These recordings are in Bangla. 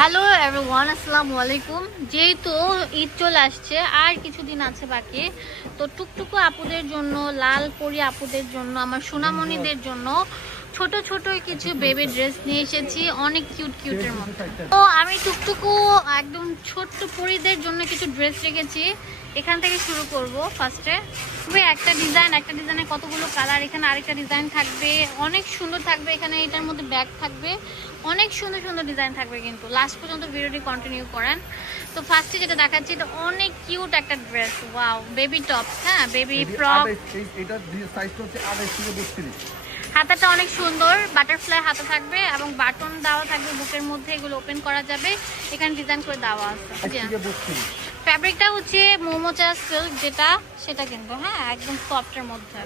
হ্যালো এভরিওয়ান আসসালামু আলাইকুম যেহেতু ঈদ চলে আসছে, আর কিছুদিন আছে বাকি, তো টুকটুকু আপুদের জন্য, লাল পরি আপুদের জন্য, আমার সোনামণিদের জন্য ছোট ছোট কিছু বেবি ড্রেস নিয়ে এসেছি অনেক কিউট কিউটের মধ্যে তো আমি টুকটুকু একদম ছোট্ট পরিদের জন্য কিছু ড্রেস রেখেছি। এখান থেকে শুরু করব ফার্স্টে খুবই একটা ডিজাইন একটা ডিজাইনে কতগুলো কালার এখানে আরেকটা ডিজাইন থাকবে। অনেক সুন্দর থাকবে এখানে এটার মধ্যে ব্যাগ থাকবে। অনেক সুন্দর সুন্দর ডিজাইন থাকবে কিন্তু। লাস্ট পর্যন্ত ভিডিওটি কন্টিনিউ করেন। তো ফার্স্টে যেটা দেখাচ্ছি এটা অনেক কিউট একটা ড্রেস ওয়াও বেবি টপ হ্যাঁ বেবি ফ্রক এটা সাইজটা হচ্ছে আড়াইশ থেকে বত্রিশ। হাতাটা অনেক সুন্দর বাটারফ্লাই হাতা থাকবে এবং বাটন দেওয়া থাকবে বুকের মধ্যে এগুলো ওপেন করা যাবে। এখানে ডিজাইন করে দেওয়া আছে। ফ্যাব্রিকটা হচ্ছে মোমোচা সিল্ক যেটা সেটা কিন্তু হ্যাঁ একদম সফটের মধ্যে।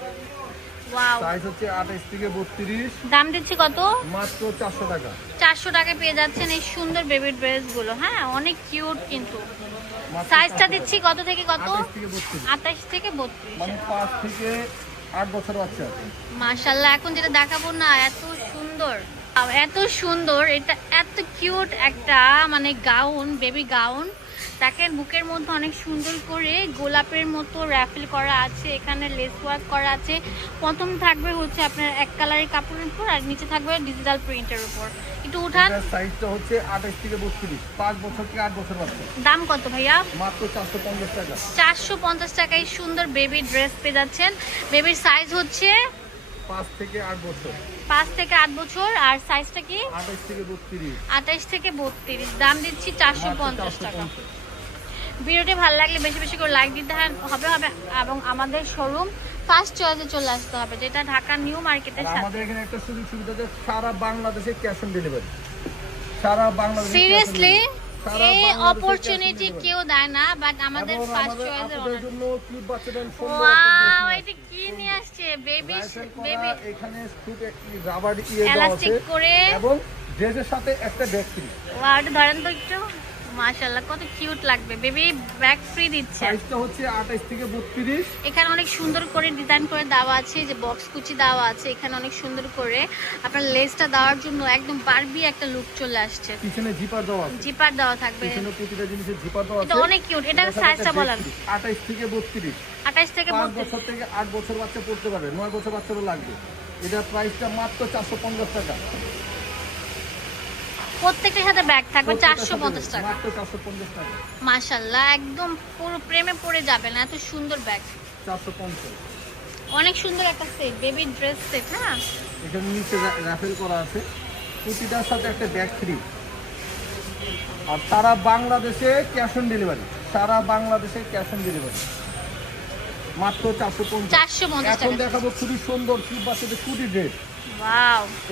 দাম দিচ্ছি কত? মাত্র চারশো টাকা। চারশো টাকায় পেয়ে যাচ্ছেন এই সুন্দর বেবি হ্যাঁ অনেক কিউট কিন্তু। সাইজটা দিচ্ছি কত থেকে কত? আঠাশ থেকে বত্রিশ। থেকে আট বছর বাচ্চা মাশাআল্লাহ, এখন যেটা দেখাবো না, এত সুন্দর। এত সুন্দর, এটা এত কিউট একটা মানে গাউন বেবি গাউন দেখেন বুকের মধ্যে অনেক সুন্দর করে গোলাপের মতো র্যাফেল করা আছে এখানে লেস ওয়ার্ক করা আছে। প্রথম থাকবে হচ্ছে আপনার এক কালারের কাপড়ের উপর আর নিচে থাকবে ডিজিটাল প্রিন্টের উপর। একটু উঠান। সাইজটা হচ্ছে আঠাইশ থেকে বত্রিশ পাঁচ বছর থেকে আট বছর বাচ্চা। দাম কত ভাইয়া? মাত্র চারশো পঞ্চাশ টাকা। চারশো পঞ্চাশ টাকায় সুন্দর বেবি ড্রেস পেয়ে যাচ্ছেন। বেবির সাইজ হচ্ছে পাঁচ থেকে আট বছর। থেকে আর সাইজটা কি? আঠাইশ থেকে বত্রিশ। আঠাইশ থেকে বত্রিশ। দাম দিচ্ছি চারশো মাত্র পঞ্চাশ। চারশো টাকা। পঞ্চাশ ভিডিওটি ভালো লাগলে বেশি বেশি করে লাইক দিতে হবে হবে। এবং আমাদের শোরুম ফার্স্ট চয়েসে চলে আসতে হবে যেটা ঢাকা নিউ মার্কেটের সাথে। আমাদের এখানে একটা সুযোগ সুবিধা আছে সারা বাংলাদেশে ক্যাশ অন ডেলিভারি সারা বাংলাদেশে সিরিয়াসলি এই অপরচুনিটি কেউ দেয় না বাট আমাদের ফার্স্ট চয়েসের ওয়াও এটা কি নিয়ে আসছে বেবি বেবি এখানে খুব একটি রাবার ইয়ে দেওয়া আছে। এলাস্টিক করে। এবং ড্রেসের সাথে একটা ব্যাগ ফ্রি ওয়াও এটা ধরেন তো একটু। মাশাআল্লাহ কত কিউট লাগবে। বেবি ব্যাক ফ্রি দিচ্ছে। সাইজটা হচ্ছে 28 থেকে 32 এখানে অনেক সুন্দর করে ডিজাইন করে দেওয়া আছে যে বক্স কুচি দেওয়া আছে এখানে অনেক সুন্দর করে আপনার লেসটা দেওয়ার জন্য একদম বারবি একটা লুক চলে আসছে। পিছনে জিপার দেওয়া আছে। জিপার দেওয়া থাকবে। পিছনে প্রতিটা জিনিসের জিপার দেওয়া এটা অনেক কিউট এটা সাইজটা বলেন। 28 থেকে 32 আঠাশ থেকে 5 বছর থেকে 8 বছর বাচ্চা পড়তে পারে 9 বছর বাচ্চারও লাগবে। এটার প্রাইসটা মাত্র 450 টাকা। প্রত্যেকটার সাথে ব্যাগ থাকবে চারশো পঞ্চাশ টাকা। মাত্র 450 টাকা। মাশাল্লাহ একদম পুরো প্রেমে পড়ে যাবেন এত সুন্দর ব্যাগ 450 অনেক সুন্দর একটা সেট বেবি ড্রেস সেট হ্যাঁ এখানে নিচে র্যাফেল করা আছে। প্রতিটার সাথে একটা ব্যাগ ফ্রি আর সারা বাংলাদেশে ক্যাশ অন ডেলিভারি সারা বাংলাদেশে ক্যাশ অন ডেলিভারি মাত্র চারশো পঞ্চাশ। চারশো এখন দেখাবো খুবই সুন্দর কি বাচ্চাদের কুটি ড্রেস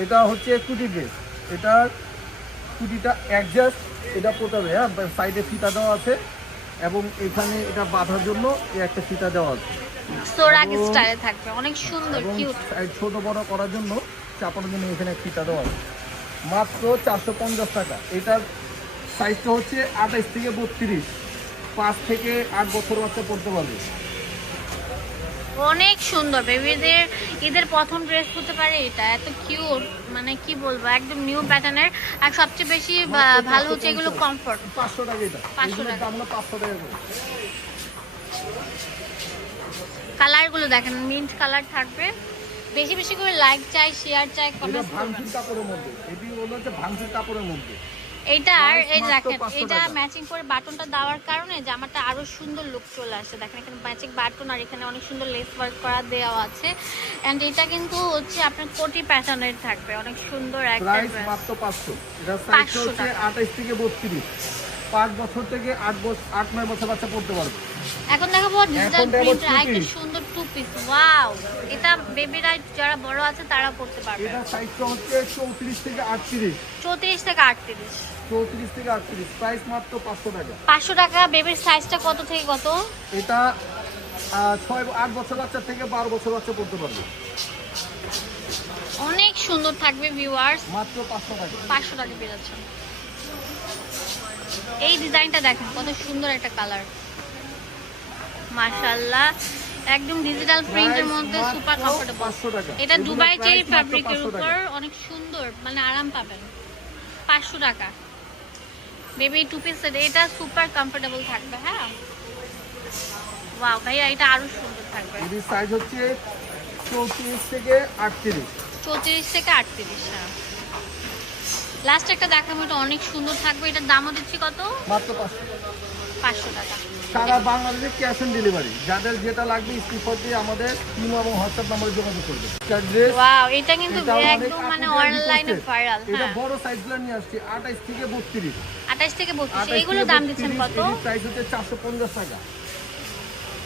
এটা হচ্ছে কুটি ড্রেস এটার কুটিটা অ্যাডজাস্ট এটা পড়তে হবে হ্যাঁ সাইডে ফিতা দেওয়া আছে এবং এখানে এটা বাঁধার জন্য একটা ফিতা দেওয়া আছে। সোরাগ স্টাইলে থাকবে। অনেক সুন্দর কিউট ছোট বড় করার জন্য চাপানোর জন্য এখানে ফিতা দেওয়া আছে। মাত্র চারশো পঞ্চাশ টাকা। এটার সাইজটা হচ্ছে আঠাইশ থেকে বত্রিশ। পাঁচ থেকে আট বছর বাচ্চা পড়তে পারবে। অনেক সুন্দর। বেবিদের ঈদের প্রথম ড্রেস হতে পারে এটা। এত কিউট মানে কি বলব একদম নিউ প্যাটার্নের আর সবচেয়ে বেশি ভালো হচ্ছে এগুলো কমফর্ট পাঁচশো টাকা এটা। 500 টাকা। হলো পাঁচশো টাকা কালারগুলো দেখেন মিন্ট কালার থাকবে। বেশি বেশি করে লাইক চাই শেয়ার চাই কমেন্ট ভাঙচুর কাপড়ের মধ্যে। এটি হলো হচ্ছে ভাঙচুর কাপড়ের মধ্যে। Price এই দেখেন এটা ম্যাচিং করে বাটনটা দেওয়ার কারণে জামাটা আরও সুন্দর লুক চলে আসে। দেখেন এখানে ম্যাচিং বাটন আর এখানে অনেক সুন্দর লেস ওয়ার্ক করা দেওয়া আছে। এন্ড এটা কিন্তু হচ্ছে আপনার কোটি প্যাটার্নের থাকবে। অনেক সুন্দর একটা প্রাইস মাত্র পাঁচশো। এটা 500 হচ্ছে টাকা। আঠাইশ থেকে বত্রিশ। পাঁচ বছর থেকে আট বছর আট নয় বছর বাচ্চা পড়তে পারবে। এখন দেখাবো ডিজিটাল এখন দেখাবো প্রিন্টের two আরেকটা piece। সুন্দর টু পিস ওয়াও এটা বেবিরা যারা বড় আছে তারা পড়তে পারবে। এটা সাইজটা হচ্ছে চৌত্রিশ থেকে আটত্রিশ। চৌত্রিশ থেকে প্রাইস মাত্র টাকা। বেবির সাইজটা কত থেকে কত? এটা আহ, ছয় আট বছর বাচ্চা থেকে বারো বছর বাচ্চা পড়তে পারবে। অনেক সুন্দর থাকবে ভিউয়ার্স মাত্র পাঁচশো টাকা। এই ডিজাইনটা দেখেন কত সুন্দর একটা কালার। মাশাল্লাহ একদম ডিজিটাল প্রিন্টের মধ্যে সুপার কমফোর্টেবল এটা দুবাই চেরি ফ্যাব্রিকের উপর অনেক সুন্দর মানে আরাম পাবেন। পাঁচশো টাকা। বেবি টু পিস সেট এটা সুপার কমফোর্টেবল থাকবে হ্যাঁ? ওয়াও ভাইয়া এটা আরও সুন্দর থাকবে। এটির সাইজ হচ্ছে চৌত্রিশ থেকে আটত্রিশ। চৌত্রিশ থেকে আটত্রিশ হ্যাঁ। লাস্ট একটা দেখাবো এটা অনেক সুন্দর থাকবে। এটার দামও দিচ্ছি কত? মাত্র 500 500 টাকা। সারা বাংলাদেশে ক্যাশ অন ডেলিভারি যাদের যেটা লাগবে আমাদের টিম এবং হোয়াটসঅ্যাপ নম্বরে যোগাযোগ করবে। অ্যাড্রেস ওয়াও এটা কিন্তু একদম মানে অনলাইনে ভাইরাল হ্যাঁ এটা বড় সাইজগুলো নিয়ে আসছে 28 থেকে 32 28 থেকে 32 এগুলো দাম দিচ্ছেন কত? প্রাইস হচ্ছে 450 টাকা।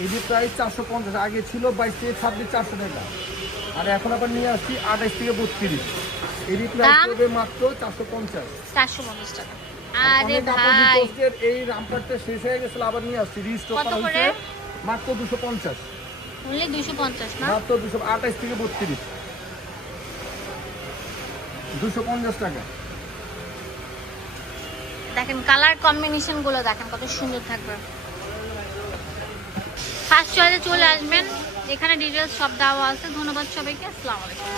এডি প্রাইস 450 আগে ছিল 22 থেকে 26 400 টাকা। আর এখন আবার নিয়ে আসছি 28 থেকে 32 দেখেন কালার কম্বিনেশনগুলো দেখেন কত সুন্দর থাকবে। ফার্স্ট চলে আসবেন। এখানে ডিটেলস সব দেওয়া আছে। ধন্যবাদ সবাইকে। আসসালামু আলাইকুম।